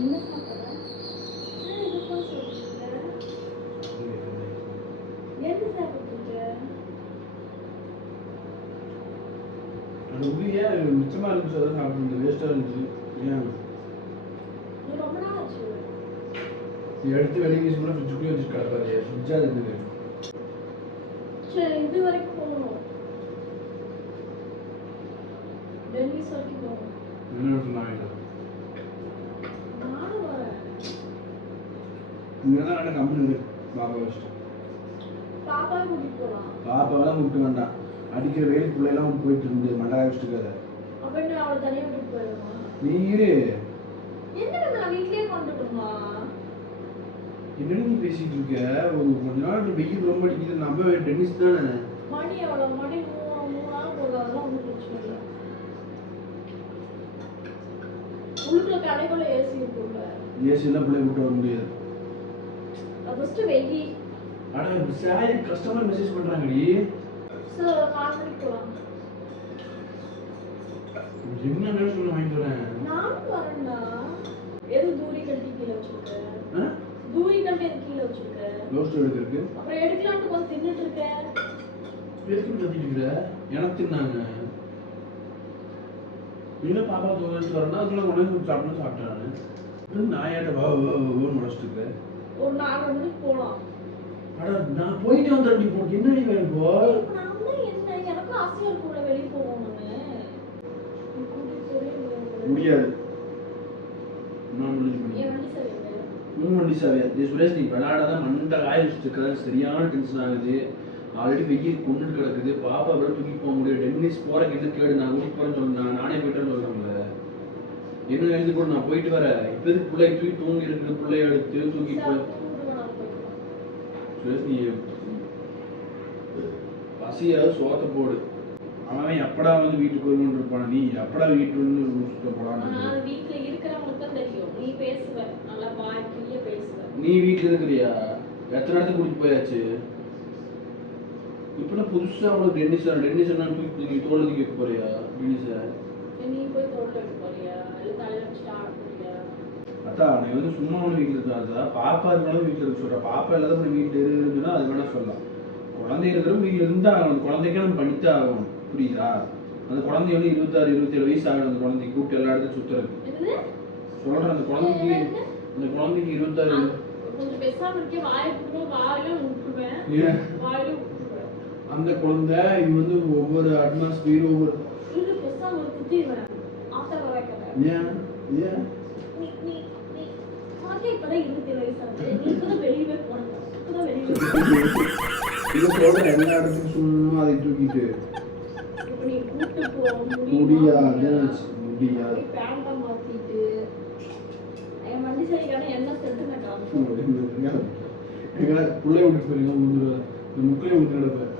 என்ன சாப்பிட்ற? இது போய் சொல்லிட்டு என்ன சாப்பிட்டுருக்க? அந்த உள்ள ஏன் மிச்சமாக இருந்துச்சு அதான் சாப்பிட்டு வேஸ்ட்டாக இருந்துச்சு ஏன் ரொம்ப நாள் ஆச்சு. எடுத்து வெளியே வீசி கூட ஃப்ரிட்ஜுக்குள்ளே வச்சு கிடக்காது ஃப்ரிட்ஜாக இருக்குது. சரி இது வரைக்கும் போகணும். டெல்லி வரைக்கும் போகணும். என்ன சொன்னாங்க நானும் வரேன். இங்கே தான் கம்பெனி இருக்கு பாப்பா வச்சுட்டு பாப்பாவை கூட்டிட்டு போகலாம். பாப்பாவெல்லாம் கூப்பிட்டு வேண்டாம். அடிக்கிற வெயில் பிள்ளைலாம் போயிட்டு இருந்து மண்டா வச்சுட்டு இருக்காத. அப்ப என்ன அவளை தனியாக கூட்டிட்டு போயிடுமா? நீ இரு. என்ன நான் வீட்லயே கொண்டுட்டுமா? என்னன்னு நீ பேசிட்டு இருக்க? ஒரு கொஞ்ச நாள் வெயில் ரொம்ப அடிக்குது. நம்ம டென்னிஸ் தானே. மணி எவ்வளோ? மணி 3 நாள் போகுது. அதெல்லாம் ஒன்றும் பிரச்சனை இல்லை. உள்ளுக்குள்ள கடைக்குள்ள ஏசி இருக்குல்ல. ஏசியெல்லாம் பிள்ளை விட்டு வர முடியாது. ஃபர்ஸ்ட் வெயி. ஆனா சாரி கஸ்டமர் மெசேஜ் பண்றாங்கடி. சார் 4 மணிக்கு போலாம். என்ன நேரம் சொல்ல வாங்கிட்டு வரேன். நானும் வரேன்டா. எது தூரி கட்டி கீழே வச்சிருக்க? தூரி கட்டி கீழே வச்சிருக்க? ரோஸ்ட் எடுக்கிறதுக்கு. அப்புறம் எடுக்கலாம்னு கொஞ்சம் தின்னுட்டு இருக்க. எதுக்கு கத்திட்டு இருக்க? எனக்கு தின்னாங்க. நீங்க பாப்பா தூங்கிட்டு வரணும் அதுக்குள்ள உடனே சாப்பிட்டு சாப்பிட்டாரு. நாயாட்ட வா முடிச்சுட்டு இருக்க. ஒரு 4 மணிக்கு போலாம். அட நான் போயிட்டு வந்துடுறேன். இப்போ என்ன வேணும் போ? நான் என்ன எனக்கும் ஆசையா இருக்கும்ல வெளிய போகணும்னு. முடியாது. நான் முடிஞ்சு பண்ணி. ஏன் வண்டி சரியில்லை? வண்டி சாவியா? சுரேஷ் நீ விளையாடாதான் மண்டை காய வச்சுட்டு இருக்கிற. சரியான டென்ஷன் ஆகுது. ஆல்ரெடி வெயில் கொண்டுட்டு கிடக்குது. பாப்பா கூட தூக்கிட்டு போக முடியாது. டென்னிஸ் போறக்கு என்ன கேடு? நான் கூட்டிட்டு போறேன்னு சொன்னேன். நானே போயிட்டேன்னு சொல்றேன்ல. என்ன எழுதி கூட நான் போயிட்டு வரேன். இப்போ எதுக்கு பிள்ளை தூக்கி தூங்கி இருக்குது? பிள்ளைய எடுத்து தூக்கிட்டு போய் சுரேஷ் நீ பசியாவது சோத்த போடு. அவன் எப்படா வந்து வீட்டுக்கு வருவன் இருப்பான. நீ எப்படா வீட்டுக்கு வந்து சுத்த போடான்னு வீட்டுல இருக்கிறவங்களுக்கு தான் தெரியும். நீ பேசுவ நல்லா பாய்க்கிய பேசுவ. நீ வீட்டுல இருக்கிறியா? எத்தனை இடத்துக்கு கூட்டிட்டு போயாச்சு. இப்பெல்லாம் புதுசா அவனுக்கு டென்னிஸ் தூக்கி நீ தோல்ல தூக்கி வைக்க போறியா? டென்னிஸ நீ போய் தோல்ல வைக்க போறியா? இல்ல தலையில வச்சுட்டு ஆட போறியா? அதான் நீ வந்து சும்மா ஒன்று வீட்டில் இருக்காதா? பாப்பா இருந்தாலும் வீட்டில் இருக்க சொல்ற. பாப்பா இல்லாத வீட்டில் இருக்குன்னா அது வேணா சொல்லலாம். குழந்தை இருக்கிறவங்க வீட்டில் இருந்தா அந்த குழந்தைக்கே நம்ம பண்ணித்தான் ஆகணும். புரியுதா? அந்த குழந்தை வந்து 26, 27 வயசு ஆகணும். அந்த குழந்தைக்கு கூப்பிட்டு எல்லா இடத்தையும் சுத்துறது சொல்றேன். அந்த குழந்தைக்கு 26 கொஞ்சம் பேசாம இருக்கே. வாய்ப்பு வாயில விட்டுருவேன். வாயில விட்டுருவேன். அந்த குழந்தை இது வந்து ஒவ்வொரு அட்மாஸ்பியர் ஒவ்வொரு இது பேசாம குத்திடுவேன். ஆத்தர வைக்கிறேன். ஏன் ஏன் நீ உனக்கே இப்பதான் 27 வயசு ஆகுது. நீ இப்பதான் வெளியவே போனது. இப்பதான் வெளியவே இது சொல்ற எல்லா இடத்துக்கும் சும்மா அதை தூக்கிட்டு இப்ப நீ கூட்டு போ முடியாது. பேண்டா மாத்திட்டு என் வண்டி சரிக்கான என்ன செட்டு நான் எங்களை பிள்ளை விட்டு போறீங்க முந்துருவேன். இந்த முக்கிலே விட்டு நடப்பேன்.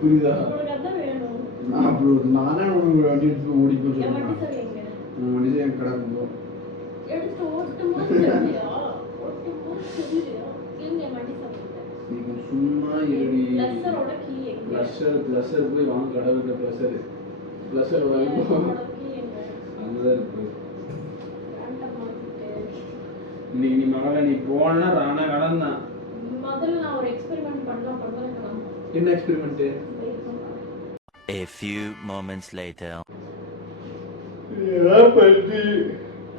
புரியுதா? உங்களுக்கு அதான் வேணும். நான் அப்புறம் நானே உனக்கு வண்டி எடுத்து ஓடி போய் என் வண்டி சொல்லுவேன். சரி எங்க? வண்டி சரி என் கடை போகும். எடுத்து ஓட்டும்போது தெரியா? ஓட்டும்போது தெரியா? எங்க என் வண்டி சரி இல்லை. நீ சும்மா இருடி. பிளஸரோட கீ எங்க? பிளஸர் போய் வாங்க. கடவுளுக்கு பிளஸர் வாங்க. அங்கதான் இருக்கு. நீ மகள நீ போனா ராணா கடன் தான். முதல்ல நான் ஒரு எக்ஸ்பெரிமெண்ட் பண்ணலாம். என்ன experiment? A few moments later.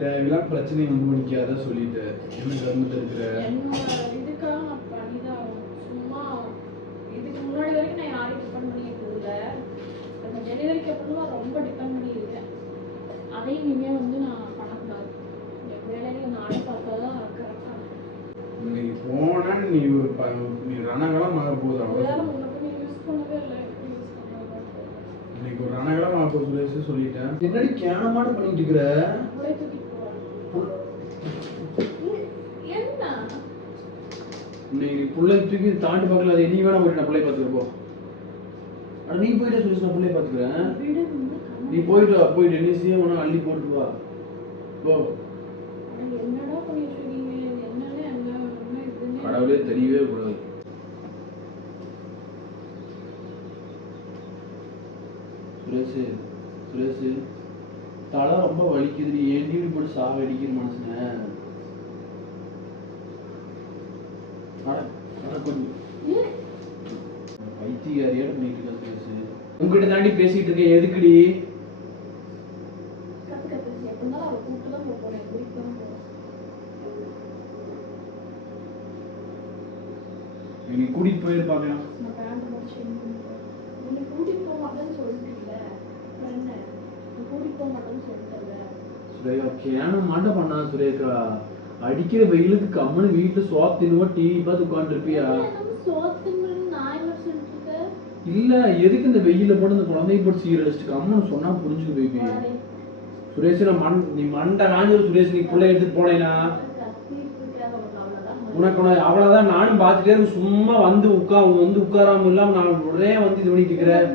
தேவையில்லாம் பிரச்சனை வந்து முடிக்காத சொல்லிட்டு என்ன கர்மத்தை இருக்கிற இதுக்காக நான் பண்ணிதான் சும்மா. இதுக்கு முன்னாடி வரைக்கும் நான் யாரையும் டிபெண்ட் பண்ணிட்டு இல்லை. அந்த டெலிவரிக்கு அப்புறம் ரொம்ப டிபெண்ட் பண்ணி இருக்கேன். அதையும் இனிமே வந்து நான் பண்ணக்கூடாது. என் வேலையில நானே பார்த்தாதான் கரெக்டாக இருக்கும். நீ போனா நீ ரணகலம் ஆக போகுது. வேலை முன்னப்ப நீ யூஸ் பண்ணவே இல்லை. இன்னைக்கு ஒரு ரணகலம் ஆக போகுது சொல்லிட்டேன். என்னடி கேனமான பண்ணிட்டு இருக்கிற? இன்னைக்கு புள்ளை தூக்கி தாண்டி பார்க்கல. அது நீ வேணா போயிட்டு நான் பிள்ளை பார்த்துக்கப்போ. ஆனால் நீ போயிட்டு சொல்லி நான் பிள்ளை பார்த்துக்கிறேன். நீ போயிட்டு வா. போயிட்டு டென்னிஸையும் வேணா அள்ளி போட்டு வா. போ. கடவுளே தெரியவே கூடாது. சுரேஷ் தலை ரொம்ப வலிக்குது. ஏன்டி போட்டு சாக அடிக்கிற மனுஷனை கொஞ்சம் வைத்தியாரியோட பண்ணிட்டு இருக்க பேசு. உங்ககிட்ட தாண்டி பேசிட்டு இருக்கேன், எதுக்குடி? நீ கூட்டிட்டு போயிருப்பாங்க. மாட்ட பண்ணா சுரேகா, அடிக்கிற வெயிலுக்கு கம்மனு வீட்டுல சோப் தின்னுவா, டிவி பார்த்து உட்காந்து இருப்பியா? இல்ல, எதுக்கு இந்த வெயில போட்டு இந்த குழந்தைய போட்டு சீரழிச்சிட்டு கம்மனு சொன்னா புரிஞ்சுக்க பேபி. சுரேஷ் நீ மண்டை காஞ்சு சுரேஷ், நீ பிள்ளை எடுத்துட்டு போனேனா உனக்கு அவ்வளவுதான். நானும் பார்த்துட்டே இருக்கு, சும்மா வந்து உட்காராம இல்லாம நான் உடனே வந்து இது பண்ணிட்டு இருக்கிறேன்.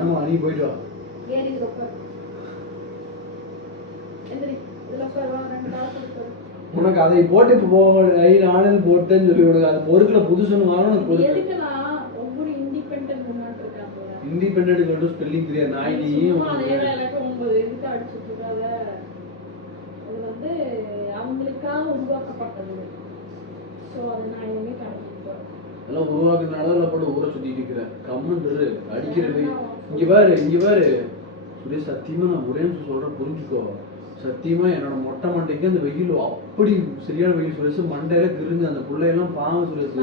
ஆமா, நீ போயிட்டு வா. உனக்கு அதை போட்டு இப்போ ஆனது போட்டேன்னு சொல்லி உனக்கு அது பொருட்களை புதுசுன்னு வாங்க. இண்டிபெண்டன்ட் கண்டு ஸ்பெல்லிங் தெரியாது நாய். நீ அவங்களுக்காக உருவாக்கப்பட்டது. ஸோ அதை நான் எதுவுமே கண்டுபிடிப்பேன். அதெல்லாம் உருவாக்குனால போட்டு ஊரை சுத்திட்டு இருக்கிறேன். கம்மன்று அடிக்கிறது. இங்க பாரு சுரேஷ், சத்தியமா நான் ஒரே நிமிஷம் சொல்றேன், புரிஞ்சுக்கோ. சத்தியமா என்னோட மொட்டை மண்டைக்கு அந்த வெயில் அப்படி சரியான வெயில் சுரேஷ், மண்டையில கிருங்க அந்த பிள்ளையெல்லாம் பாவம் சுரேஷ்.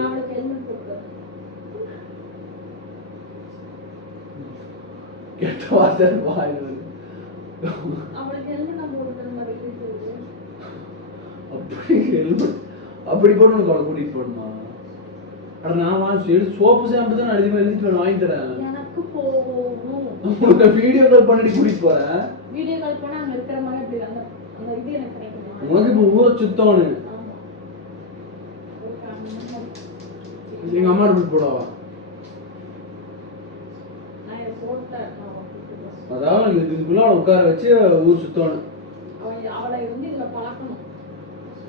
கெட்ட வார்த்தை வாயில அப்படி போட்டு உனக்கு அவளை கூட்டிட்டு போகணுமா? ஆனா நான் சோப்பு ஷாம்பு தான் அதிகமா எழுதிட்டு வாங்கி தரேன். உனக்கு வீடியோ கால் பண்ணிட்டு கூட்டிட்டு போறேன். வீடியோ கால் பண்ணா அங்க இருக்கிற மாதிரி அப்படி அந்த இது எனக்கு கிடைக்கும். உனக்கு இப்ப ஊரை சுத்தவனு எங்க அம்மா கூட்டிட்டு போடவா? அதாவது இதுக்குள்ள உட்கார வச்சு ஊர் சுத்தவனு. அவளை வந்து இதுல பழக்கணும்,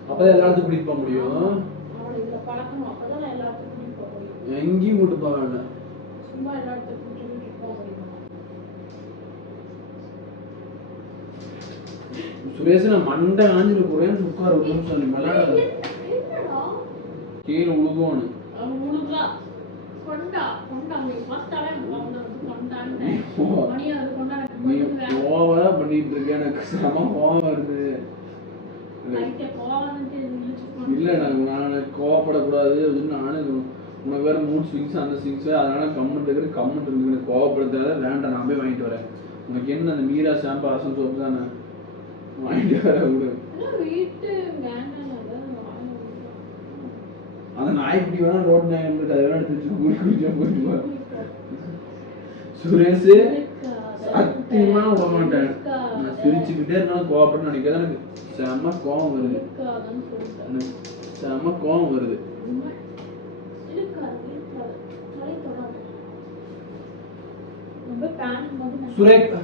அப்பதான் எல்லாத்துக்கும் கூட்டிட்டு போக முடியும். அவளை இதுல பழக்கணும், அப்பதான் எல்லாத்துக்கும் கூட்டிட்டு போக முடியும். எங்கேயும் கூட்டிட்டு போக வேண்டாம், சும்மா எல்லாத்துக்கும் கூட்டிட்டு போக முடியும். சுரேஷ், நான் மண்டை காஞ்சிட்டு போறேன், உட்கார ஒரு நிமிஷம் விளையாட. கீழே உழுகுவானு பண்ணிட்டு இருக்க. எனக்கு செம கோவம் வருது. இல்ல, நான் கோவப்படக்கூடாது நானே. உனக்கு வேற மூட் ஸ்விங்ஸ் அந்த ஸ்விங்ஸ், அதனால கம்மெண்ட் இருக்கு. கோவப்படுத்தாத, வேண்டாம் நான் போய் வாங்கிட்டு வரேன். உனக்கு என்ன அந்த மீரா ஷாம்பு ஆசம் சோப்பு தானே வாங்கிட்டு வர விடு. அந்த நாய்க்குட்டி வேணா ரோட் நாய் அதை வேணா எடுத்து குடிச்சா போயிட்டு போ. சுரேஷ், சத்தியமா விட மாட்டேன். நான் சிரிச்சுக்கிட்டே இருந்தாலும் கோவப்பட நினைக்காத. எனக்கு செம கோவம் வருது. சுரேஷ்,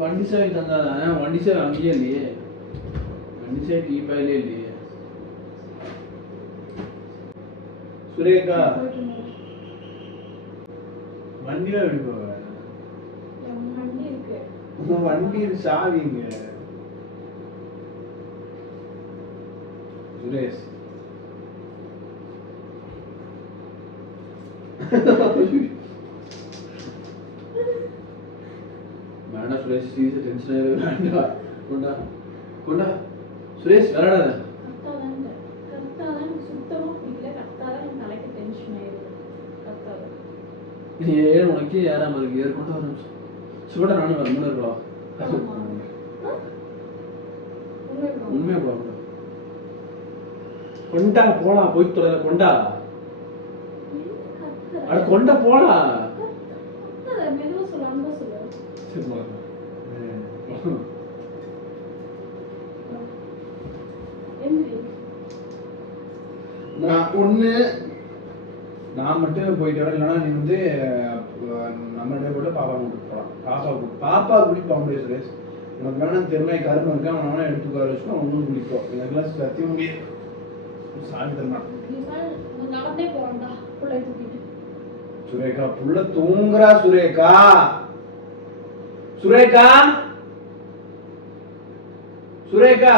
வண்டி சேவை தந்தாதான். வண்டி சேவை அங்கேயே இல்லையே. வண்டி சேவை டீப்பாயிலே இல்லையே. சுரேகா, வண்டியில எப்படி போவ? வண்டி சாவிங்க. சுரேஷ், வேண்டாம் சுரேஷ், சீரியஸா டென்ஷன் ஆயிரு. வேண்டாம், கொண்டா கொண்டா சுரேஷ், விளையாடாத. ஏன் உனக்கே ஏறாம இருக்கு? ஏற்கொண்டு ஒரு நிமிஷம் சுவட நானும் வர முன்ன இருக்கலாம். உண்மையா போகலாம். கொண்டா போலாம், போய் தொடர. கொண்டா அட கொண்டா போலாம். நான் மட்டும் போயிட்டு வரேன். இல்லைன்னா நீ வந்து நம்ம கூட பாப்பா கூட்டிட்டு போகலாம். பாப்பா கூட்டிட்டு போக முடியாது சுரேஷ். உனக்கு வேணா தெரியல கரும்பு இருக்கா, அவன் வேணா எடுத்துக்க வச்சுக்கோ, அவனும் குடிப்போம். எனக்குலாம் சத்தியம் முடியாது. சாமி தரமா சுரேகா, புள்ள தூங்குறா. சுரேகா, சுரேகா, சுரேகா,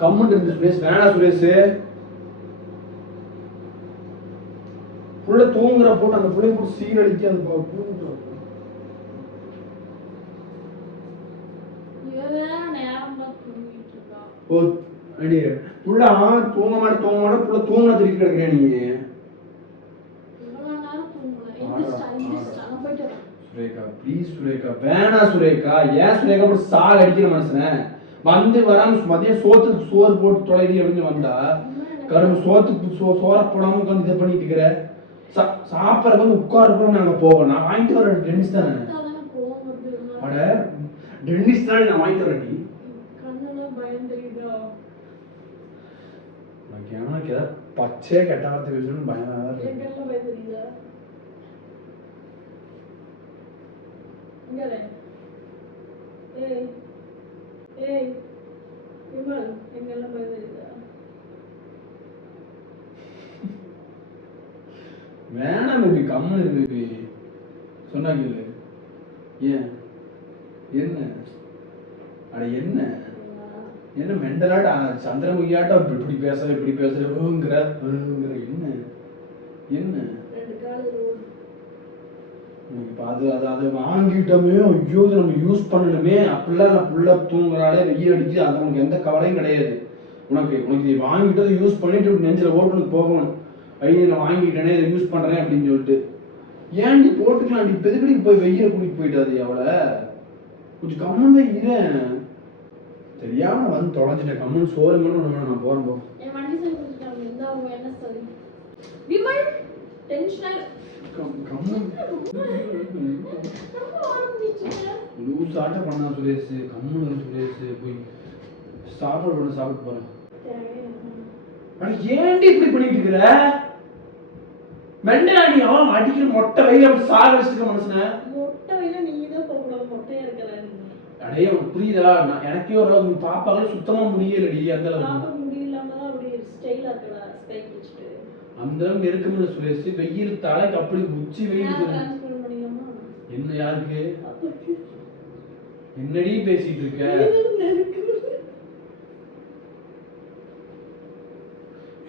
கம்முன்னு இருந்து சுரேஷ். வேணா சுரேஷ். புள்ள தூங்குற போட்டு அந்த புள்ளைய போட்டு சீரடிக்க அது தூங்குற. ஓ அடி புள்ள தூங்க மாட்டே புள்ள தூங்குன திருப்பி கிடக்குறியா நீ? சுரேகா ப்ளீஸ் சுரேகா. வேணா சுரேகா. ஏன் சுரேகா போட்டு சாக அடிக்கிற மனுஷனை வந்து வராம மதியம் சோத்துக்கு சோறு போட்டு தொலைடி அப்படின்னு வந்தா கரும்பு சோத்துக்கு சோற போடாம உட்காந்து இதை பண்ணிட்டு இருக்கிற. சாப்பிட்றது வந்து உட்காருப்போம். நாங்க போவோம். நான் வாங்கிட்டு வரேன். டென்னிஸ் தானே. அட டென்னிஸ் தானே நான் வாங்கிட்டு வரேன். எனக்கு ஏதாவது பச்சையா கெட்ட வார்த்தை பேசணும்னு பயமா இருக்கு. வேணாம் பேபி கம்முன்னு இருக்கு பேபி சொன்னா கேளு. ஏன் என்ன அட என்ன என்ன மெண்டலாட்ட சந்திரமுகியாட்ட இப்படி பேசுறங்கிற என்ன என்ன அதை வாங்கிட்டோமே. ஐயோ நம்ம யூஸ் பண்ணணுமே அப்படிலாம் நான் புள்ள தூங்குறாளே வெயில் அடிச்சு அது உனக்கு எந்த கவலையும் கிடையாது. உனக்கு இதை வாங்கிட்டு யூஸ் பண்ணிட்டு நெஞ்சில ஓட்டுனுக்கு போகணும். ஐயோ நான் வாங்கிட்டேனே இதை யூஸ் பண்றேன் அப்படின்னு சொல்லிட்டு ஏன் நீ போட்டுக்கலாம். நீ பெதுக்கடிக்கு போய் வெயில கூட்டிட்டு போயிட்டாது அவளை. கொஞ்சம் கம்முன்னு தான் இரு. தெரியாம வந்து தொலைஞ்சிட்டேன். கம்முன்னு சோறுங்களும் நான் போறேன் போ. லூசாட்ட பண்ணா சுரேஷ். கம்முன்னு சுரேஷ். போய் சாப்பிட்டு போறேன். ஏன்டி இப்படி பண்ணிட்டு இருக்கிற? மெண்டலாடி அவன் அடிக்கிற மொட்டை வயில அப்படி சாக வச்சுக்க மனுஷன. மொட்டை வயில நீங்க தான் போகக்கூடாது. மொட்டையா இருக்கல நீங்க. அடே புரியுதா? எனக்கே ஒரு பாப்பால சுத்தமா முடியலடி. அந்த அளவுக்கு முடியலன்னா அப்படி ஸ்டைலா இருக்கடா. ஸ்டைல் வச்சிட்டு அந்த அளவுக்கு இருக்கும்ல சுரேஷ். வெயில் தலைக்கு அப்படி உச்சி வெயில் ட்ரான்ஸ்ஃபர் பண்ணியாமா? என்ன யாருக்கு? என்னடி பேசிட்டு இருக்க?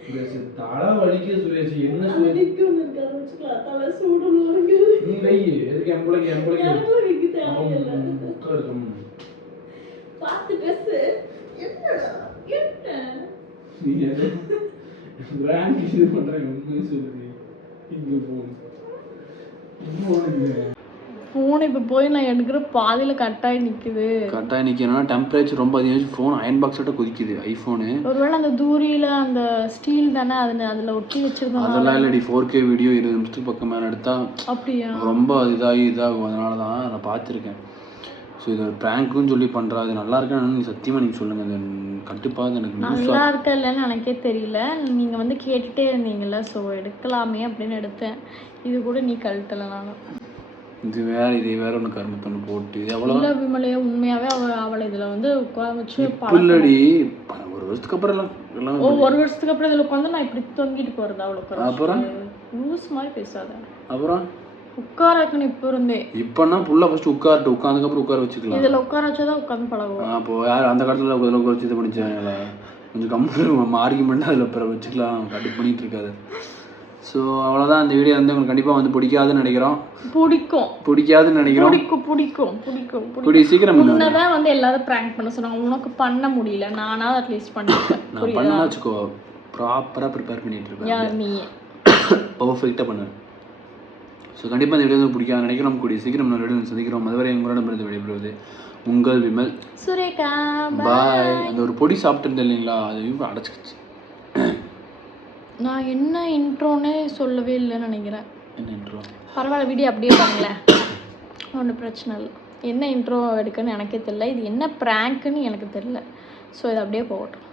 சுரேஷ் தலை வலிக்கு சுரேஷ். என்ன தலை சூடுங்க. நீ வெயி எதுக்கு எம்பளைக்கு பார்த்து பேசு. என்னடா என்ன நீ ரேங்க் இது பண்றேன். உண்மையை சொல்லுது. இங்க ஃபோன் இப்போ போய் நான் எடுக்கிற பாதியில் கட்டாகி நிற்கணும்னா டெம்பரேச்சர் ரொம்ப அதிகம். ஃபோன் அயன் பாக்ஸோட கொதிக்குது ஐஃபோனு. ஒருவேளை அந்த தூரியில் அந்த ஸ்டீல் தானே அதில் ஒட்டி வச்சிருக்கோம். அதெல்லாம் இல்லடி. 4K வீடியோ 20 நிமிஷத்துக்கு பக்கம் மேலே எடுத்தால் அப்படியா ரொம்ப இதாகும். அதனால தான் நான் பார்த்துருக்கேன். ஸோ இது ஒரு ப்ராங்க்குன்னு சொல்லி பண்ணுறா. அது நல்லா இருக்கான்னு சத்தியமாக நீங்கள் சொல்லுங்கள். அது கண்டிப்பாக எனக்கு நல்லா இருக்கா இல்லைன்னு எனக்கே தெரியல. நீங்கள் வந்து கேட்டுகிட்டே இருந்தீங்கல்ல, ஸோ எடுக்கலாமே அப்படின்னு எடுத்தேன். இது கூட நீ கழட்டலை. நானும் இது வேற ஒன்று கருமத்தொன்று போட்டு எவ்வளோ இல்லை விமலையே உண்மையாகவே அவளை இதில் வந்து உட்கார வச்சு இல்லடி. ஒரு வருஷத்துக்கு அப்புறம் எல்லாம் ஒரு வருஷத்துக்கு அப்புறம் இதில் உட்காந்து நான் இப்படி தொங்கிட்டு போகிறது அவளுக்கு. அப்புறம் லூஸ் மாதிரி பேசாத. அப்புறம் உட்கார வைக்கணும் இப்போ இருந்தே. இப்போனா புள்ள ஃபர்ஸ்ட் உட்காந்துக்கப்புறம் உட்கார வச்சுக்கலாம். இதில் உட்கார வச்சாதான் உட்காந்து பழகும். அப்போ யார் அந்த காலத்தில் இதில் உட்கார வச்சு இதை படித்தாங்களா? கொஞ்சம் கம்மியாக ஆர்கியூமெண்ட்டாக அதில் அப்புறம் வச்சுக்கலாம். கட்டி பண்ணிகிட்டு இருக்காது. ஸோ அவ்வளோதான். இந்த வீடியோ வந்து உங்களுக்கு கண்டிப்பாக வந்து பிடிக்காதுன்னு நினைக்கிறோம். பிடிக்காதுன்னு நினைக்கிறோம். பிடிக்கும் சீக்கிரம் முன்னதான் வந்து எல்லாரும் ப்ராங்க் பண்ண சொன்னாங்க. உனக்கு பண்ண முடியல. நானாவது அட்லீஸ்ட் பண்ணிட்டேன். நான் பண்ணா வச்சுக்கோ. ப்ராப்பராக ப்ரிப்பேர் பண்ணிட்டு இருக்கேன். நீ பர்ஃபெக்டாக பண்ணுவேன். ஸோ கண்டிப்பாக இந்த வீடியோ வந்து பிடிக்காது நினைக்கிறோம். கூடிய சீக்கிரம் நம்ம வீடியோ சந்திக்கிறோம். அதுவரை எங்களோட இருந்து விடைபெறுவது உங்கள் விமல். சுரேகா பாய். அந்த ஒரு பொடி சாப்பிட்டு இல்லைங்களா, அதையும் அடைச்சிக்கிச்சு. நான் என்ன இன்ட்ரோன்னே சொல்லவே இல்லைன்னு நினைக்கிறேன். என்ன இன்ட்ரோ? பரவாயில்ல, வீடியோ அப்படியே பாருங்களேன். ஒன்றும் பிரச்சனை இல்லை. என்ன இன்ட்ரோ எடுக்குன்னு எனக்கே தெரியல. இது என்ன ப்ராங்க்குன்னு எனக்கு தெரியல. ஸோ இது அப்படியே போகட்டும்.